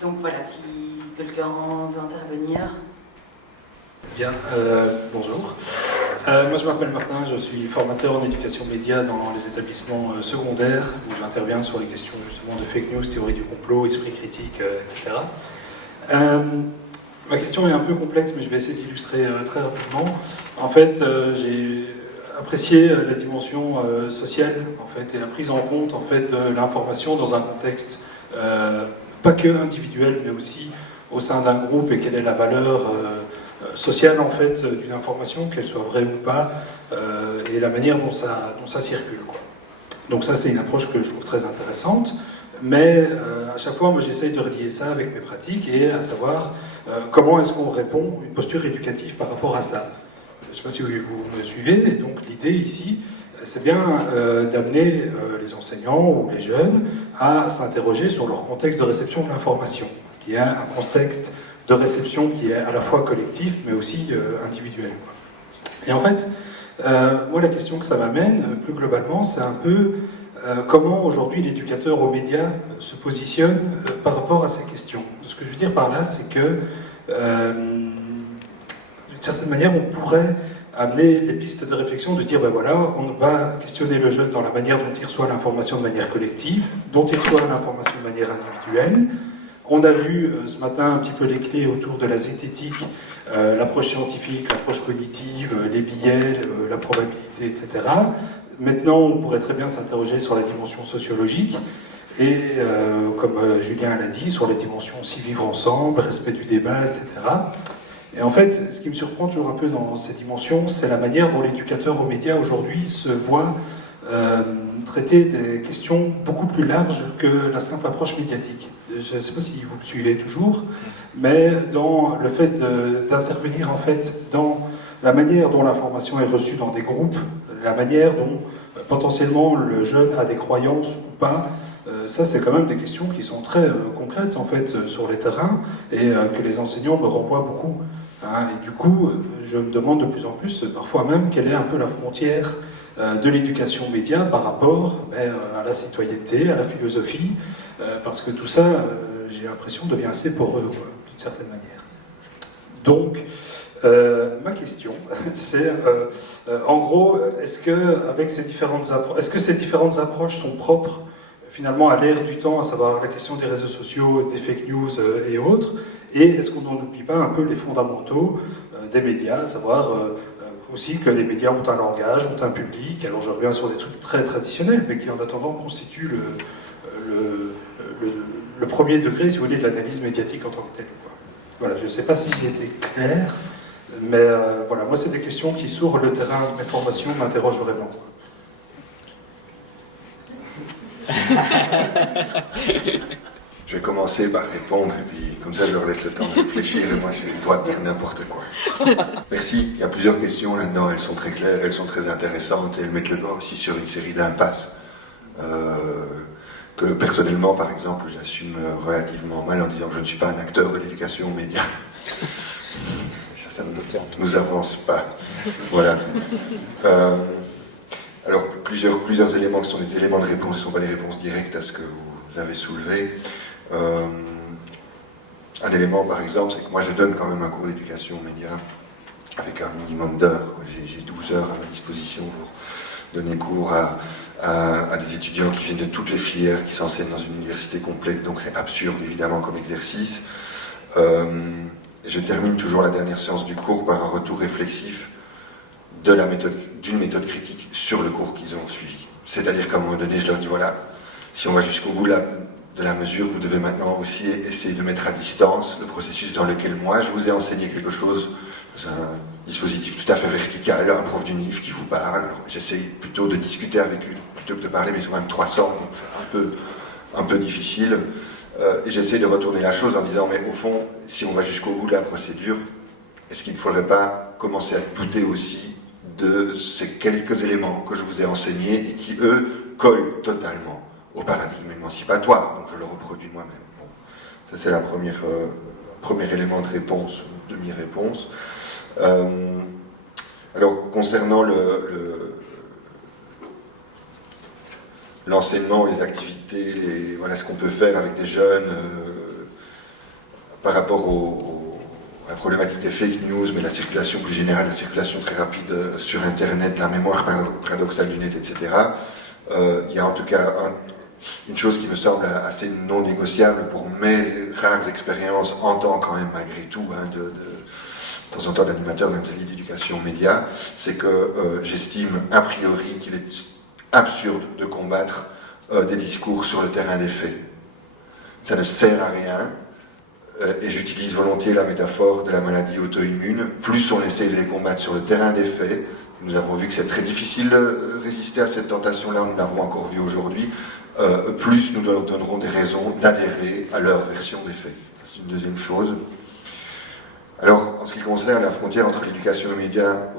Donc voilà, si quelqu'un veut intervenir. Bien, bonjour. Moi je m'appelle Martin, je suis formateur en éducation média dans les établissements secondaires où j'interviens sur les questions justement de fake news, théorie du complot, esprit critique, etc. Ma question est un peu complexe mais je vais essayer d'illustrer très rapidement. En fait, j'ai apprécié la dimension sociale en fait, et la prise en compte en fait, de l'information dans un contexte pas que individuel mais aussi au sein d'un groupe et quelle est la valeur sociale en fait d'une information, qu'elle soit vraie ou pas, et la manière dont ça circule, quoi. Donc ça c'est une approche que je trouve très intéressante, mais à chaque fois moi j'essaye de relier ça avec mes pratiques et à savoir comment est-ce qu'on répond une posture éducative par rapport à ça. Je ne sais pas si vous me suivez, et donc l'idée ici c'est bien d'amener les enseignants ou les jeunes à s'interroger sur leur contexte de réception de l'information, qui est un contexte de réception qui est à la fois collectif mais aussi individuel, quoi. Et en fait, moi la question que ça m'amène plus globalement, c'est un peu comment aujourd'hui l'éducateur aux médias se positionne par rapport à ces questions. Ce que je veux dire par là, c'est que d'une certaine manière, on pourrait amener les pistes de réflexion de dire, ben voilà, on va questionner le jeune dans la manière dont il reçoit l'information de manière collective, dont il reçoit l'information de manière individuelle. On a vu ce matin un petit peu les clés autour de la zététique, l'approche scientifique, l'approche cognitive, les biais, la probabilité, etc. Maintenant, on pourrait très bien s'interroger sur la dimension sociologique et, comme Julien l'a dit, sur la dimension aussi vivre ensemble, respect du débat, etc. Et en fait, ce qui me surprend toujours un peu dans ces dimensions, c'est la manière dont l'éducateur aux médias aujourd'hui se voit traiter des questions beaucoup plus larges que la simple approche médiatique. Je ne sais pas si vous me suivez toujours, mais dans le fait d'intervenir en fait dans la manière dont l'information est reçue dans des groupes, la manière dont potentiellement le jeune a des croyances ou pas, ça c'est quand même des questions qui sont très concrètes en fait sur les terrains et que les enseignants me renvoient beaucoup. Hein, et du coup, je me demande de plus en plus, parfois même, quelle est un peu la frontière de l'éducation média par rapport à la citoyenneté, à la philosophie, parce que tout ça, j'ai l'impression, devient assez poreux, d'une certaine manière. Donc, ma question, c'est, en gros, est-ce que ces différentes approches sont propres finalement à l'ère du temps, à savoir la question des réseaux sociaux, des fake news et autres, et est-ce qu'on n'en oublie pas un peu les fondamentaux des médias, à savoir aussi que les médias ont un langage, ont un public, alors je reviens sur des trucs très traditionnels, mais qui en attendant constituent le premier degré, si vous voulez, de l'analyse médiatique en tant que telle, quoi. Voilà, je ne sais pas si j'ai été clair, mais voilà, moi c'est des questions qui, sur le terrain de mes formations, m'interrogent vraiment. Je vais commencer par répondre et puis comme ça je leur laisse le temps de réfléchir et moi j'ai le droit de dire n'importe quoi. Merci, il y a plusieurs questions là-dedans, elles sont très claires, elles sont très intéressantes et elles mettent le doigt aussi sur une série d'impasses que personnellement par exemple j'assume relativement mal en disant que je ne suis pas un acteur de l'éducation aux médias. Ça ne nous avance pas. Voilà. Alors plusieurs éléments qui sont des éléments de réponse, ce ne sont pas des réponses directes à ce que vous avez soulevé. Un élément par exemple, c'est que moi je donne quand même un cours d'éducation aux médias avec un minimum d'heures. J'ai 12 heures à ma disposition pour donner cours à des étudiants qui viennent de toutes les filières, qui s'enseignent dans une université complète, donc c'est absurde évidemment comme exercice. Je termine toujours la dernière séance du cours par un retour réflexif d'une méthode critique sur le cours qu'ils ont suivi. C'est-à-dire qu'à un moment donné, je leur dis voilà, si on va jusqu'au bout de la mesure, vous devez maintenant aussi essayer de mettre à distance le processus dans lequel moi je vous ai enseigné quelque chose. C'est un dispositif tout à fait vertical, un prof d'UNIF qui vous parle. J'essaye plutôt de discuter avec eux plutôt que de parler, mais ils sont même 300, donc c'est un peu difficile. Et j'essaie de retourner la chose en disant mais au fond, si on va jusqu'au bout de la procédure, est-ce qu'il ne faudrait pas commencer à douter aussi de ces quelques éléments que je vous ai enseignés et qui, eux, collent totalement au paradigme émancipatoire, donc je le reproduis moi-même. Bon, ça c'est la premier élément de réponse, ou demi-réponse. Alors, concernant l'enseignement, les activités, voilà ce qu'on peut faire avec des jeunes, par rapport à la problématique des fake news, mais la circulation plus générale, la circulation très rapide sur Internet, la mémoire paradoxale du net, etc. Il y a en tout cas une chose qui me semble assez non négociable pour mes rares expériences en tant quand même malgré tout de temps en temps d'animateur d'un atelier d'éducation média, c'est que j'estime a priori qu'il est absurde de combattre des discours sur le terrain des faits. Ça ne sert à rien, et j'utilise volontiers la métaphore de la maladie auto-immune. Plus on essaye de les combattre sur le terrain des faits, nous avons vu que c'est très difficile de résister à cette tentation-là, nous l'avons encore vu aujourd'hui, plus nous leur donnerons des raisons d'adhérer à leur version des faits. C'est une deuxième chose. Alors, en ce qui concerne la frontière entre l'éducation aux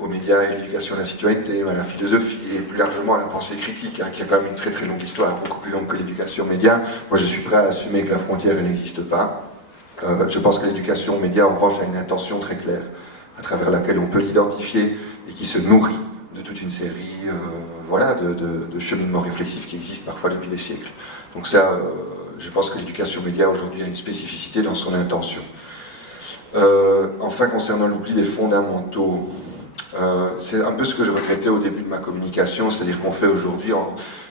médias et l'éducation à la citoyenneté, à la philosophie et plus largement à la pensée critique, qui a quand même une très très longue histoire, beaucoup plus longue que l'éducation aux médias, moi je suis prêt à assumer que la frontière n'existe pas. Je pense que l'éducation aux médias, en revanche, a une intention très claire, à travers laquelle on peut l'identifier et qui se nourrit de toute une série de cheminements réflexifs qui existent parfois depuis des siècles. Donc ça, je pense que l'éducation aux médias aujourd'hui a une spécificité dans son intention. Enfin, concernant l'oubli des fondamentaux, c'est un peu ce que je regrettais au début de ma communication, c'est-à-dire qu'on fait aujourd'hui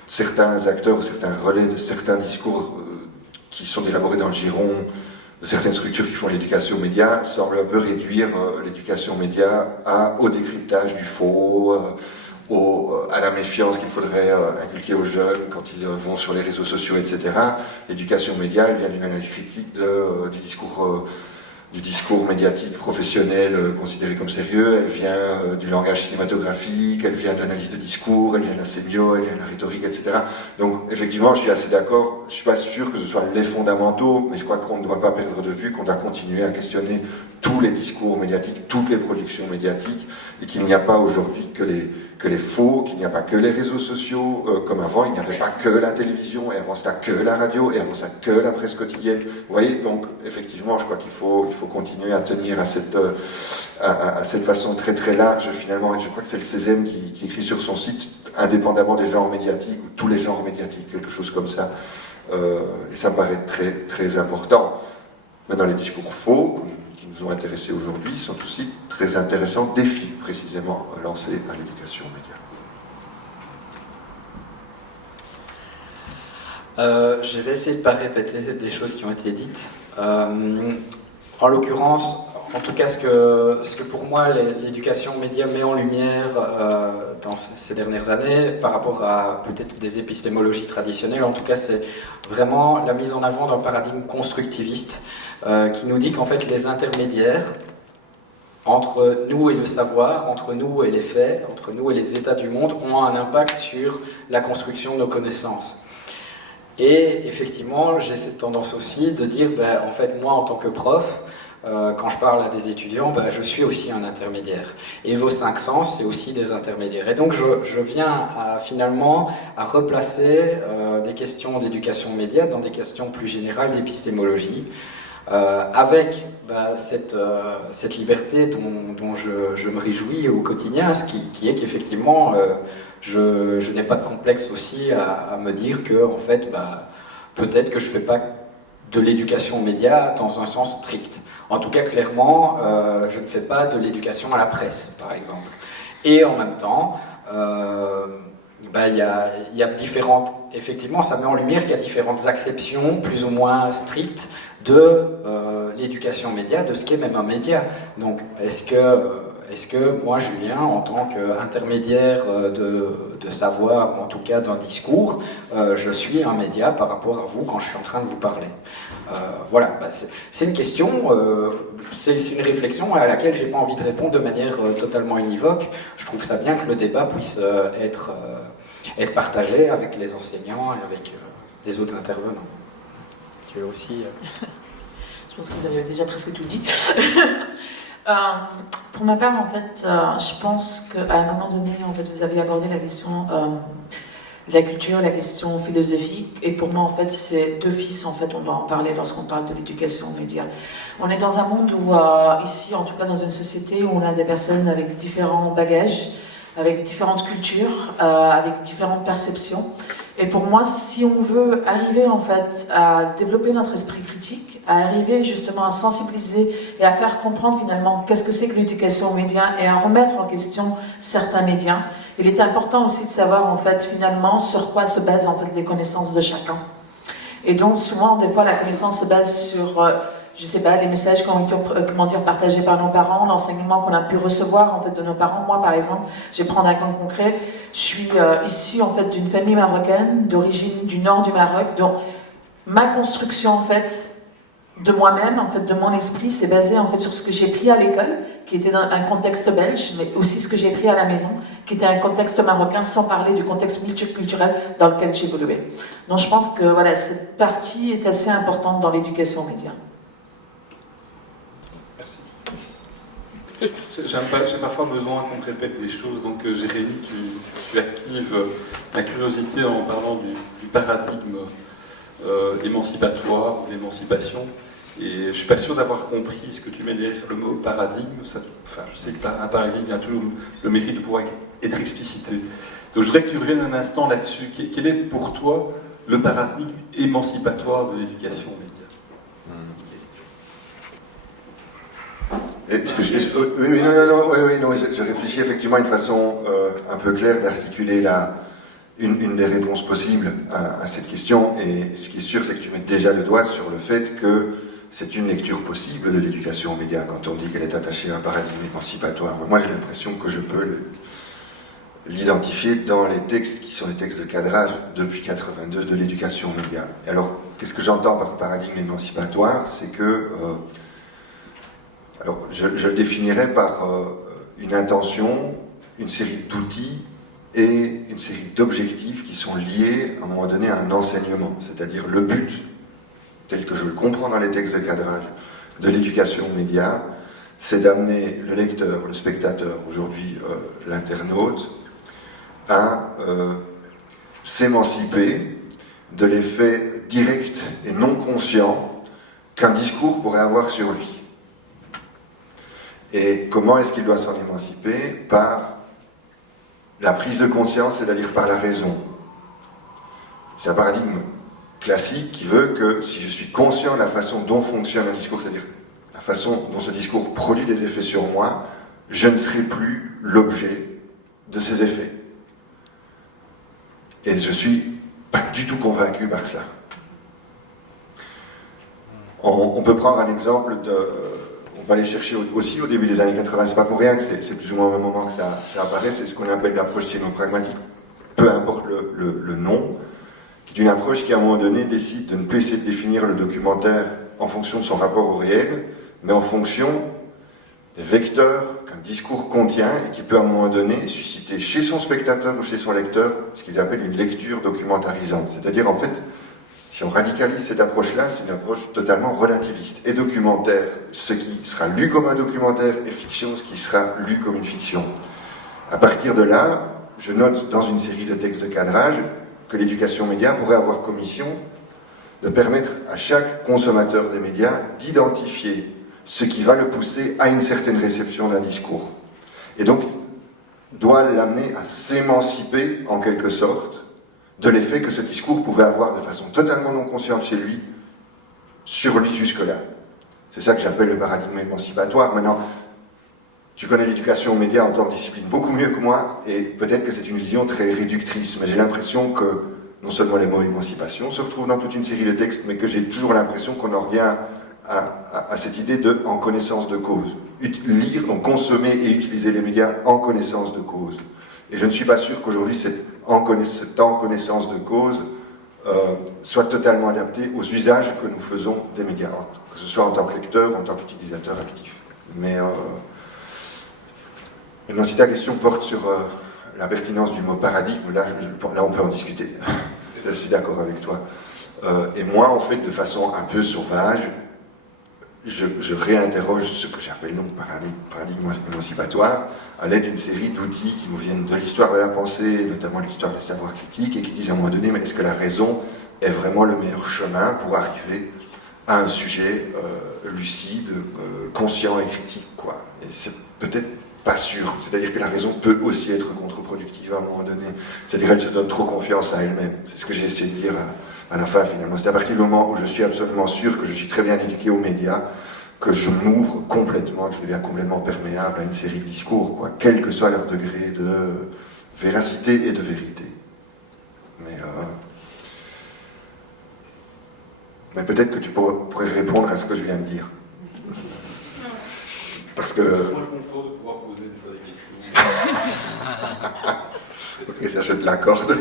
certains acteurs ou certains relais de certains discours qui sont élaborés dans le giron de certaines structures qui font l'éducation aux médias, semblent un peu réduire l'éducation aux médias au décryptage du faux, à la méfiance qu'il faudrait inculquer aux jeunes quand ils vont sur les réseaux sociaux, etc. L'éducation aux médias, elle vient d'une analyse critique du discours médiatique professionnel considéré comme sérieux, elle vient du langage cinématographique, elle vient de l'analyse de discours, elle vient de la sémio, elle vient de la rhétorique, etc. Donc effectivement, je suis assez d'accord, je ne suis pas sûr que ce soit les fondamentaux, mais je crois qu'on ne doit pas perdre de vue qu'on doit continuer à questionner tous les discours médiatiques, toutes les productions médiatiques, et qu'il n'y a pas aujourd'hui que les faux, qu'il n'y a pas que les réseaux sociaux, comme avant, il n'y avait pas que la télévision, et avant ça que la radio, et avant ça que la presse quotidienne. Vous voyez, donc effectivement, je crois qu'il faut continuer à tenir à cette façon très très large finalement, et je crois que c'est le Césem qui écrit sur son site, indépendamment des genres médiatiques, ou tous les genres médiatiques, quelque chose comme ça, et ça me paraît très très important. Maintenant, les discours faux, qui nous ont intéressés aujourd'hui, sont aussi très intéressants défis, précisément, lancés à l'éducation aux médias. Je vais essayer de ne pas répéter des choses qui ont été dites. En l'occurrence, en tout cas, ce que pour moi l'éducation aux médias met en lumière dans ces dernières années, par rapport à peut-être des épistémologies traditionnelles, en tout cas, c'est vraiment la mise en avant d'un paradigme constructiviste qui nous dit qu'en fait, les intermédiaires entre nous et le savoir, entre nous et les faits, entre nous et les états du monde, ont un impact sur la construction de nos connaissances. Et effectivement, j'ai cette tendance aussi de dire, en fait, moi, en tant que prof, quand je parle à des étudiants, je suis aussi un intermédiaire. Et vos 5 sens, c'est aussi des intermédiaires. Et donc, je viens finalement à replacer des questions d'éducation média dans des questions plus générales d'épistémologie, avec cette liberté dont je me réjouis au quotidien, ce qui est qu'effectivement, je n'ai pas de complexe aussi à me dire que, en fait, peut-être que je ne fais pas de l'éducation aux médias dans un sens strict. En tout cas, clairement, je ne fais pas de l'éducation à la presse, par exemple. Et en même temps, il y a différentes... Effectivement, ça met en lumière qu'il y a différentes acceptions plus ou moins strictes de l'éducation aux médias, de ce qu'est même un média. Donc, est-ce que moi, Julien, en tant qu'intermédiaire de savoir, en tout cas d'un discours, je suis un média par rapport à vous quand je suis en train de vous parler? Voilà, c'est une question, c'est une réflexion à laquelle j'ai pas envie de répondre de manière totalement univoque. Je trouve ça bien que le débat puisse être partagé avec les enseignants et avec les autres intervenants. Tu veux aussi... Je pense que vous avez déjà presque tout dit. Pour ma part, en fait, je pense qu'à un moment donné, en fait, vous avez abordé la question de la culture, la question philosophique, et pour moi, en fait, c'est d'office, en fait, on doit en parler lorsqu'on parle de l'éducation aux médias. On est dans un monde où, ici, en tout cas dans une société où on a des personnes avec différents bagages, avec différentes cultures, avec différentes perceptions, Et pour moi, si on veut arriver en fait à développer notre esprit critique, à arriver justement à sensibiliser et à faire comprendre finalement qu'est-ce que c'est que l'éducation aux médias et à remettre en question certains médias, il est important aussi de savoir en fait finalement sur quoi se basent en fait les connaissances de chacun. Et donc souvent, des fois, la connaissance se base sur je sais pas, les messages qui ont été partagés par nos parents, l'enseignement qu'on a pu recevoir en fait de nos parents. Moi, par exemple, je vais prendre un cas concret. Je suis issue en fait d'une famille marocaine d'origine du nord du Maroc. Donc, ma construction en fait de moi-même, en fait, de mon esprit, c'est basé en fait sur ce que j'ai pris à l'école, qui était dans un contexte belge, mais aussi ce que j'ai pris à la maison, qui était un contexte marocain, sans parler du contexte multiculturel dans lequel j'évoluais. Donc, je pense que voilà, cette partie est assez importante dans l'éducation aux médias. Merci. J'ai parfois besoin qu'on répète des choses, donc Jérémy, tu actives ma curiosité en parlant du paradigme émancipatoire, d'émancipation, et je suis pas sûr d'avoir compris ce que tu mets derrière le mot paradigme. Je sais qu'un paradigme a toujours le mérite de pouvoir être explicité. Donc je voudrais que tu reviennes un instant là-dessus. Quel est pour toi le paradigme émancipatoire de l'éducation aux médias? Je réfléchis effectivement à une façon un peu claire d'articuler une des réponses possibles à cette question, et ce qui est sûr, c'est que tu mets déjà le doigt sur le fait que c'est une lecture possible de l'éducation aux médias quand on dit qu'elle est attachée à un paradigme émancipatoire. Moi, j'ai l'impression que je peux l'identifier dans les textes qui sont les textes de cadrage depuis 82 de l'éducation aux médias. Et alors, qu'est-ce que j'entends par paradigme émancipatoire? C'est que alors, je le définirais par une intention, une série d'outils et une série d'objectifs qui sont liés à un moment donné à un enseignement. C'est-à-dire le but, tel que je le comprends dans les textes de cadrage de l'éducation aux médias, c'est d'amener le lecteur, le spectateur, aujourd'hui l'internaute, à s'émanciper de l'effet direct et non conscient qu'un discours pourrait avoir sur lui. Et comment est-ce qu'il doit s'en émanciper? Par la prise de conscience, c'est-à-dire par la raison. C'est un paradigme classique qui veut que si je suis conscient de la façon dont fonctionne un discours, c'est-à-dire la façon dont ce discours produit des effets sur moi, je ne serai plus l'objet de ces effets. Et je ne suis pas du tout convaincu par cela. On peut prendre un exemple de... On va aller chercher aussi au début des années 80, c'est pas pour rien que c'est plus ou moins au même moment que ça apparaît, c'est ce qu'on appelle l'approche technopragmatique, peu importe le nom, qui est une approche qui à un moment donné décide de ne plus essayer de définir le documentaire en fonction de son rapport au réel, mais en fonction des vecteurs qu'un discours contient et qui peut à un moment donné susciter chez son spectateur ou chez son lecteur ce qu'ils appellent une lecture documentarisante. C'est-à-dire en fait, si on radicalise cette approche-là, c'est une approche totalement relativiste. Et documentaire, ce qui sera lu comme un documentaire, et fiction, ce qui sera lu comme une fiction. À partir de là, je note dans une série de textes de cadrage que l'éducation média pourrait avoir comme mission de permettre à chaque consommateur des médias d'identifier ce qui va le pousser à une certaine réception d'un discours. Et donc, doit l'amener à s'émanciper, en quelque sorte, de l'effet que ce discours pouvait avoir de façon totalement non consciente chez lui, sur lui jusque-là. C'est ça que j'appelle le paradigme émancipatoire. Maintenant, tu connais l'éducation aux médias en tant que discipline beaucoup mieux que moi, et peut-être que c'est une vision très réductrice, mais j'ai l'impression que non seulement les mots émancipation se retrouvent dans toute une série de textes, mais que j'ai toujours l'impression qu'on en revient à cette idée de en connaissance de cause. Lire, donc consommer et utiliser les médias en connaissance de cause. Et je ne suis pas sûr qu'aujourd'hui cette en connaissance de cause soit totalement adaptée aux usages que nous faisons des médias, que ce soit en tant que lecteur, en tant qu'utilisateur actif. Mais maintenant, si ta question porte sur la pertinence du mot paradigme, là on peut en discuter. Je suis d'accord avec toi. Et moi, en fait, de façon un peu sauvage, je réinterroge ce que j'appelle donc paradigme émancipatoire à l'aide d'une série d'outils qui nous viennent de l'histoire de la pensée, notamment l'histoire des savoirs critiques, et qui disent à un moment donné, mais est-ce que la raison est vraiment le meilleur chemin pour arriver à un sujet lucide, conscient et critique, quoi. Et c'est peut-être pas sûre. C'est-à-dire que la raison peut aussi être contre-productive à un moment donné. C'est-à-dire qu'elle se donne trop confiance à elle-même. C'est ce que j'ai essayé de dire à la fin, finalement. C'est à partir du moment où je suis absolument sûr que je suis très bien éduqué aux médias, que je m'ouvre complètement, que je deviens complètement perméable à une série de discours, quoi, quel que soit leur degré de véracité et de vérité. Mais peut-être que tu pourrais répondre à ce que je viens de dire. Parce que... Laisse-moi le confort de pouvoir poser une fois des questions. Ok, ça je te l'accorde.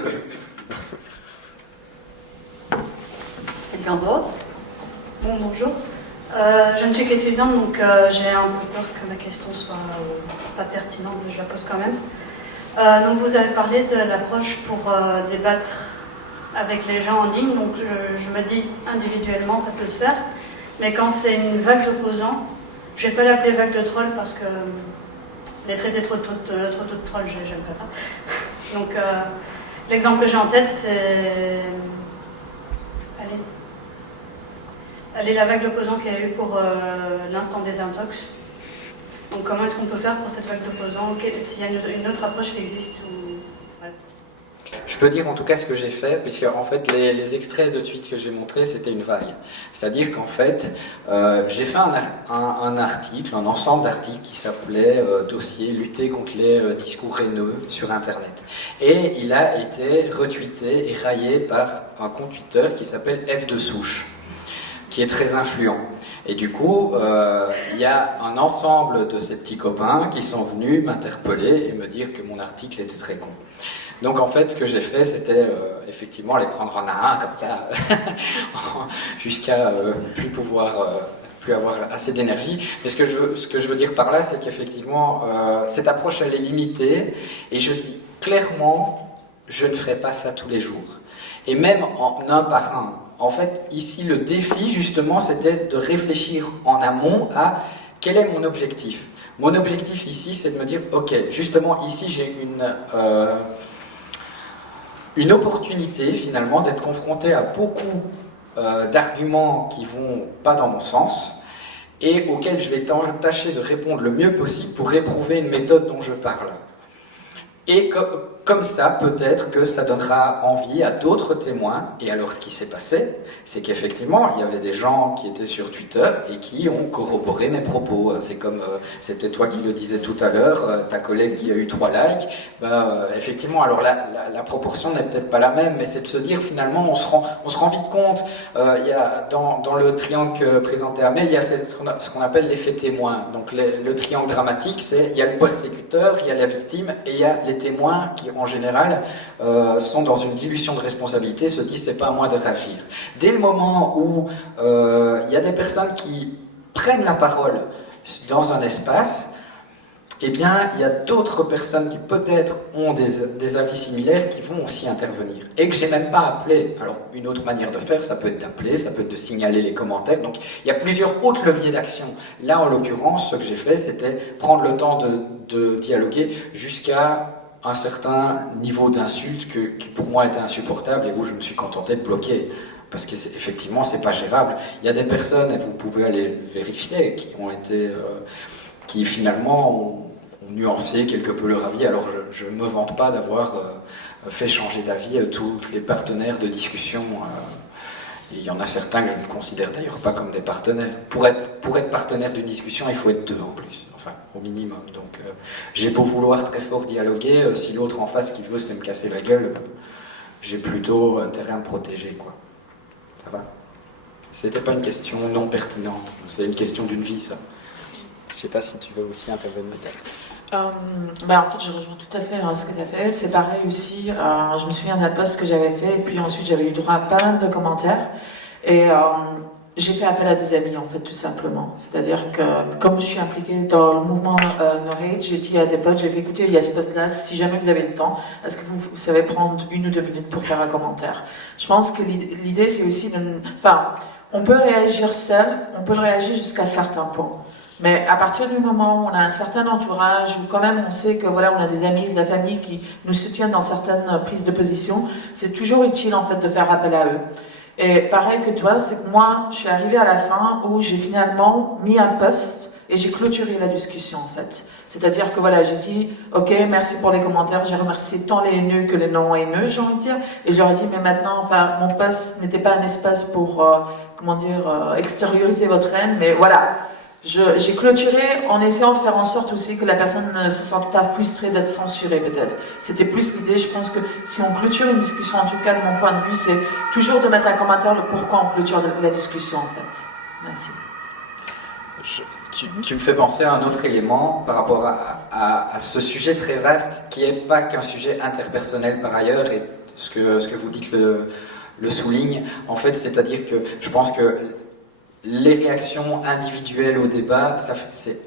Quelqu'un d'autre? Bon, bonjour. Je ne suis qu'étudiante, donc j'ai un peu peur que ma question soit pas pertinente, mais je la pose quand même. Donc vous avez parlé de l'approche pour débattre avec les gens en ligne, donc je me dis individuellement ça peut se faire, mais quand c'est une vague d'opposants, je ne vais pas l'appeler vague de trolls parce que les traiter trop de trolls, j'aime pas ça. Donc l'exemple que j'ai en tête, c'est... Allez, la vague d'opposants qu'il y a eu pour l'instant des intox. Donc comment est-ce qu'on peut faire pour cette vague d'opposants? S'il y a une autre approche qui existe ou... ouais. Je peux dire en tout cas ce que j'ai fait, puisque en fait les extraits de tweets que j'ai montrés, c'était une vague. C'est-à-dire qu'en fait, j'ai fait un article, un ensemble d'articles qui s'appelait Dossier lutter contre les discours haineux sur Internet. Et il a été retweeté et raillé par un compte Twitter qui s'appelle F de Souche, qui est très influent. Et du coup, il y a un ensemble de ces petits copains qui sont venus m'interpeller et me dire que mon article était très con. Donc en fait, ce que j'ai fait, c'était effectivement les prendre en à un, comme ça, jusqu'à plus avoir assez d'énergie. Mais ce que je veux dire par là, c'est qu'effectivement, cette approche, elle est limitée, et je dis clairement, je ne ferai pas ça tous les jours. Et même en un par un. En fait, ici, le défi, justement, c'était de réfléchir en amont à quel est mon objectif. Mon objectif ici, c'est de me dire, ok, justement, ici, j'ai une opportunité, finalement, d'être confronté à beaucoup d'arguments qui vont pas dans mon sens et auxquels je vais tâcher de répondre le mieux possible pour éprouver une méthode dont je parle. Et comme ça, peut-être que ça donnera envie à d'autres témoins. Et alors, ce qui s'est passé, c'est qu'effectivement, il y avait des gens qui étaient sur Twitter et qui ont corroboré mes propos. C'est comme, c'était toi qui le disais tout à l'heure, ta collègue qui a eu 3 likes. Effectivement, alors la proportion n'est peut-être pas la même, mais c'est de se dire, finalement, on se rend vite compte. Il y a, dans le triangle que présentait Amel, il y a ce qu'on appelle l'effet témoin. Donc, le triangle dramatique, c'est, il y a le persécuteur, il y a la victime, et il y a les témoins qui, en général, sont dans une dilution de responsabilité, se disent c'est pas à moi de réagir. Dès le moment où il y a des personnes qui prennent la parole dans un espace, eh bien, il y a d'autres personnes qui peut-être ont des avis similaires qui vont aussi intervenir. Et que j'ai même pas appelé. Alors, une autre manière de faire, ça peut être d'appeler, ça peut être de signaler les commentaires. Donc, il y a plusieurs autres leviers d'action. Là, en l'occurrence, ce que j'ai fait, c'était prendre le temps de dialoguer jusqu'à un certain niveau d'insulte qui pour moi était insupportable et où je me suis contenté de bloquer. Parce que effectivement, c'est pas gérable. Il y a des personnes, et vous pouvez aller vérifier, qui finalement ont nuancé quelque peu leur avis. Alors je ne me vante pas d'avoir fait changer d'avis tous les partenaires de discussion. Il y en a certains que je ne considère d'ailleurs pas comme des partenaires. Pour être partenaire d'une discussion, il faut être 2 en plus, enfin au minimum. Donc j'ai beau vouloir très fort dialoguer, si l'autre en face qui veut c'est me casser la gueule, j'ai plutôt intérêt à me protéger, quoi. Ça va? C'était pas une question non pertinente, c'est une question d'une vie, ça. Je sais pas si tu veux aussi intervenir. En fait, je rejoins tout à fait ce que tu as fait. C'est pareil aussi. Je me souviens d'un post que j'avais fait, et puis ensuite j'avais eu droit à pas mal de commentaires. Et j'ai fait appel à des amis, en fait, tout simplement. C'est-à-dire que, comme je suis impliquée dans le mouvement No Hate, j'ai dit à des potes, j'ai fait écouter, il y a ce post-là, si jamais vous avez le temps, est-ce que vous savez prendre 1 ou 2 minutes pour faire un commentaire? Je pense que l'idée, c'est aussi de... Enfin, on peut réagir seul, on peut le réagir jusqu'à certains points. Mais à partir du moment où on a un certain entourage, où quand même on sait que voilà, on a des amis, de la famille qui nous soutiennent dans certaines prises de position, c'est toujours utile en fait de faire appel à eux. Et pareil que toi, c'est que moi, je suis arrivée à la fin où j'ai finalement mis un post et j'ai clôturé la discussion en fait. C'est-à-dire que voilà, j'ai dit, ok, merci pour les commentaires, j'ai remercié tant les haineux que les non haineux, j'ai envie de dire, et je leur ai dit, mais maintenant, enfin, mon post n'était pas un espace pour, extérioriser votre haine, mais voilà. J'ai clôturé en essayant de faire en sorte aussi que la personne ne se sente pas frustrée d'être censurée peut-être. C'était plus l'idée, je pense que si on clôture une discussion, en tout cas de mon point de vue, c'est toujours de mettre un commentaire le pourquoi on clôture la discussion en fait. Merci. Tu me fais penser à un autre élément par rapport à ce sujet très vaste qui n'est pas qu'un sujet interpersonnel par ailleurs, et ce que vous dites le souligne. En fait, c'est-à-dire que je pense que les réactions individuelles au débat, c'est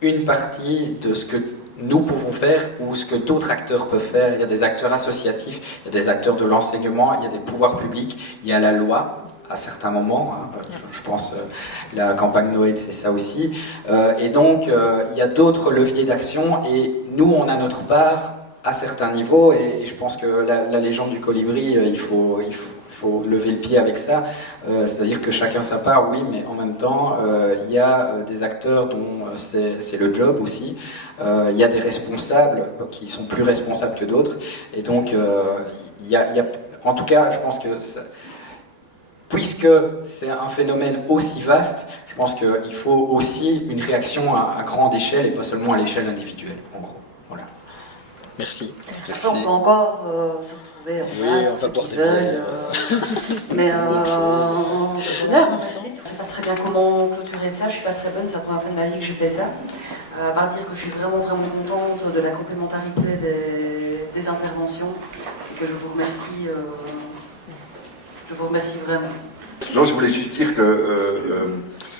une partie de ce que nous pouvons faire ou ce que d'autres acteurs peuvent faire. Il y a des acteurs associatifs, il y a des acteurs de l'enseignement, il y a des pouvoirs publics, il y a la loi à certains moments. Je pense la campagne Noël, c'est ça aussi. Et donc, il y a d'autres leviers d'action et nous, on a notre part à certains niveaux et je pense que la légende du colibri, il faut lever le pied avec ça, c'est-à-dire que chacun sa part, oui, mais en même temps, il y a des acteurs dont c'est le job aussi, il y a des responsables qui sont plus responsables que d'autres, et donc il y a, en tout cas, je pense que puisque c'est un phénomène aussi vaste, je pense qu'il faut aussi une réaction à grande échelle et pas seulement à l'échelle individuelle, en gros. Voilà. Merci. Après, on peut encore se retrouver en Oui, on ceux va qui porter veulent. Mais je ne sais pas très bien comment clôturer ça. Je ne suis pas très bonne, c'est la première fois de ma vie que j'ai fait ça. À part dire que je suis vraiment contente de la complémentarité des interventions et que je vous remercie. Je vous remercie vraiment. Non, je voulais juste dire que,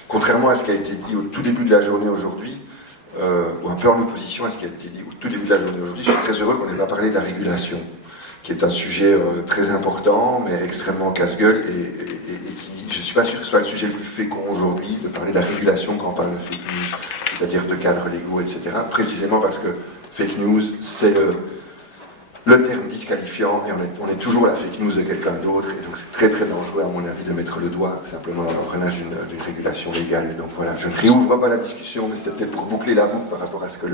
contrairement à ce qui a été dit au tout début de la journée aujourd'hui, ou un peu en opposition à ce qui a été dit au tout début de la journée aujourd'hui, je suis très heureux qu'on n'ait pas parlé de la régulation, qui est un sujet très important, mais extrêmement casse-gueule, et qui, je ne suis pas sûr que ce soit le sujet le plus fécond aujourd'hui, de parler de la régulation quand on parle de fake news, c'est-à-dire de cadres légaux, etc. Précisément parce que fake news, c'est le terme disqualifiant, et on est toujours la fake news de quelqu'un d'autre, et donc c'est très très dangereux à mon avis de mettre le doigt simplement dans l'engrenage d'une régulation légale. Et donc voilà, je ne réouvre pas la discussion, mais c'était peut-être pour boucler la boucle par rapport à ce que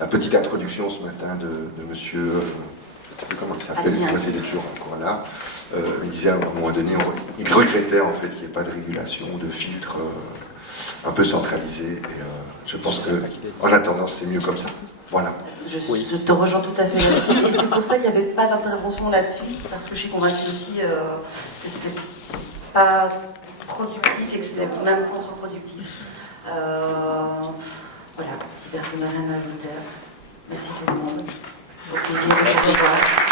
la petite introduction ce matin de monsieur, je ne sais plus comment il s'appelle, il est toujours encore là, il disait à un moment donné, il regrettait en fait qu'il n'y ait pas de régulation, de filtre un peu centralisé, et je pense qu'en attendant c'est mieux comme ça. Voilà. Je te rejoins tout à fait là-dessus. Et c'est pour ça qu'il n'y avait pas d'intervention là-dessus, parce que je suis convaincue aussi que c'est pas productif et que c'est même contre-productif. Voilà, si personne n'a rien à ajouter. Merci tout le monde. Au plaisir de vous revoir.